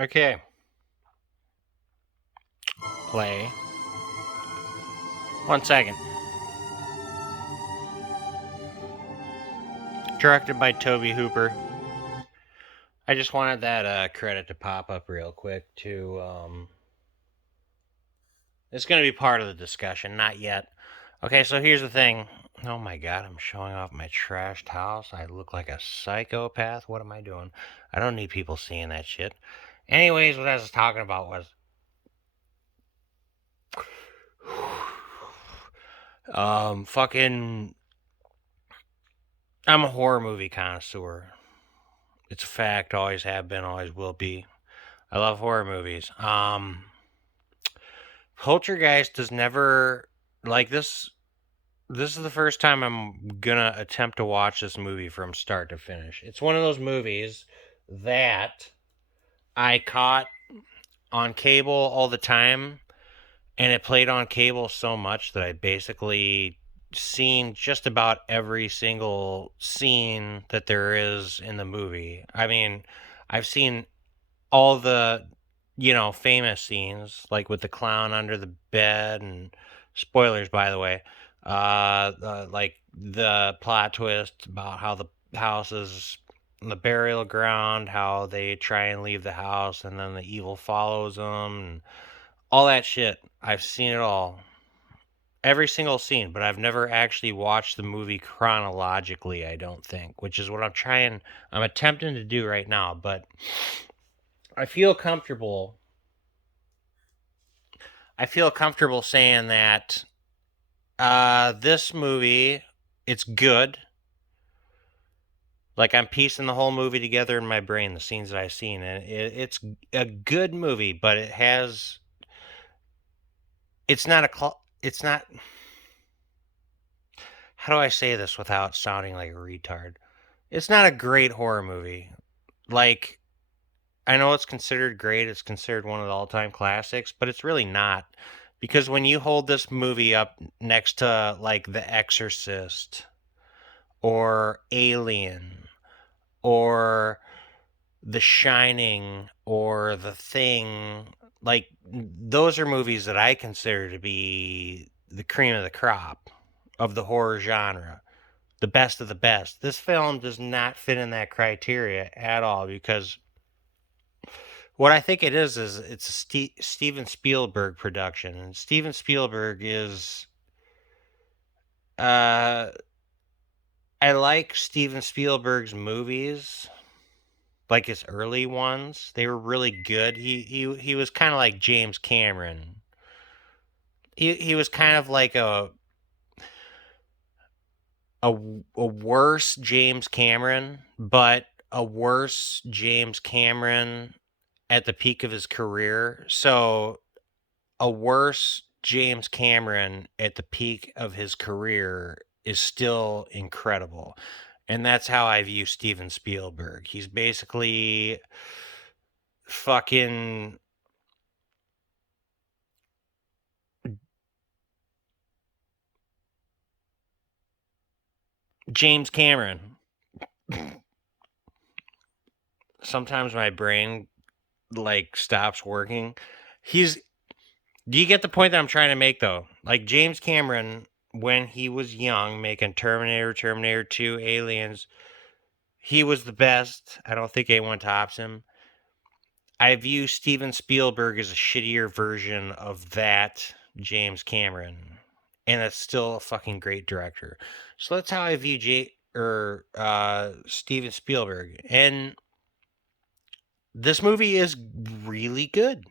Okay. Play. 1 second. Directed by Toby Hooper. I just wanted that credit to pop up real quick to it's going to be part of the discussion, not yet. Okay, so here's the thing. Oh my god, I'm showing off my trashed house. I look like a psychopath. What am I doing? I don't need people seeing that shit. Anyways, what I was talking about was fucking I'm a horror movie connoisseur. It's a fact, always have been, always will be. I love horror movies. Poltergeist does never like this. This is the first time I'm gonna attempt to watch this movie from start to finish. It's one of those movies that I caught on cable all the time, and it played on cable so much that I basically seen just about every single scene that there is in the movie. I mean, I've seen all the famous scenes like with the clown under the bed and spoilers by the way, like the plot twist about how the house is on the burial ground, how they try and leave the house and then the evil follows them and all that shit. I've seen it all, every single scene, but I've never actually watched the movie chronologically, I don't think, which is what I'm attempting to do right now. But I feel comfortable I feel comfortable saying that this movie, it's good. Like I'm piecing the whole movie together in my brain, the scenes that I've seen, and it's a good movie, but it's not it's not. How do I say this without sounding like a retard? It's not a great horror movie. Like I know it's considered great, it's considered one of the all-time classics, but it's really not. Because when you hold this movie up next to like The Exorcist or Alien or The Shining or The Thing, like those are movies that I consider to be the cream of the crop of the horror genre, the best of the best. This film does not fit in that criteria at all because what I think it is it's a Steven Spielberg production, and Steven Spielberg is uh I like Steven Spielberg's movies, like his early ones. They were really good. He was kind of like James Cameron. He was kind of like a a worse James Cameron, but a worse James Cameron at the peak of his career. So a worse James Cameron at the peak of his career is still incredible. And that's how I view Steven Spielberg. He's basically fucking James Cameron. Sometimes my brain like stops working. He's Do you get the point that I'm trying to make though? Like James Cameron when he was young making Terminator, Terminator 2, Aliens, he was the best. I don't think anyone tops him. I view Steven Spielberg as a shittier version of that James Cameron, and it's still a fucking great director. So that's how I view Steven Spielberg. And this movie is really good.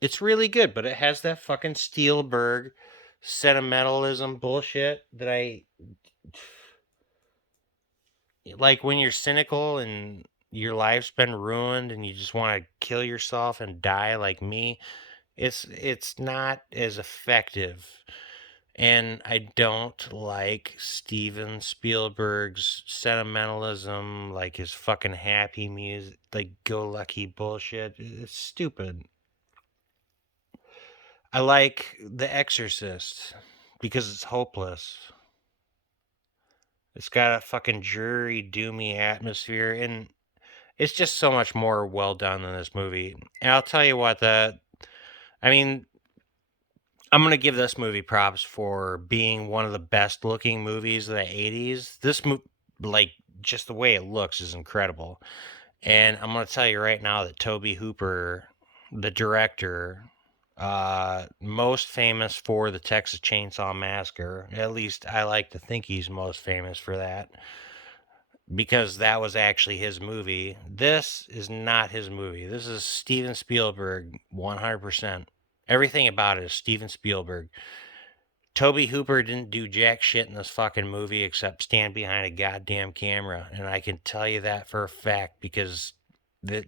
It's really good, but it has that fucking Spielberg sentimentalism bullshit that I like when you're cynical and your life's been ruined and you just want to kill yourself and die like me. It's not as effective. And I don't like Steven Spielberg's sentimentalism, like his fucking happy music, like go lucky bullshit. It's stupid. I like The Exorcist because it's hopeless. It's got a fucking dreary, doomy atmosphere, and It's just so much more well done than this movie. And I'll tell you what, I mean, I'm going to give this movie props for being one of the best looking movies of the 80s. Like, just the way it looks is incredible. And I'm going to tell you right now that Tobe Hooper, the director, most famous for the Texas Chainsaw Massacre, at least I like to think he's most famous for that, because that was actually his movie. This is not his movie. This is Steven Spielberg 100%. Everything about it is Steven Spielberg. Tobe Hooper didn't do jack shit in this fucking movie except stand behind a goddamn camera. And I can tell you that for a fact because the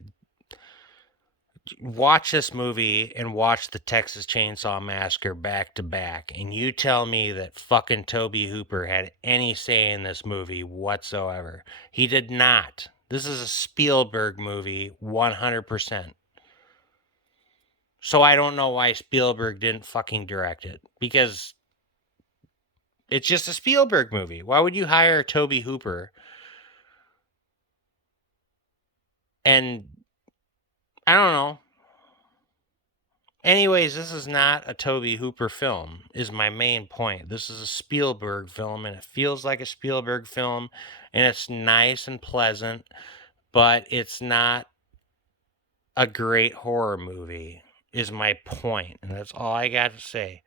watch this movie and watch the Texas Chainsaw Massacre back to back, and you tell me that fucking Tobe Hooper had any say in this movie whatsoever. He did not. This is a Spielberg movie, 100%. So I don't know why Spielberg didn't fucking direct it, because it's just a Spielberg movie. Why would you hire Tobe Hooper? And I don't know. Anyways, this is not a Tobe Hooper film, is my main point. This is a Spielberg film, and it feels like a Spielberg film, and it's nice and pleasant, but it's not a great horror movie, is my point, and that's all I got to say.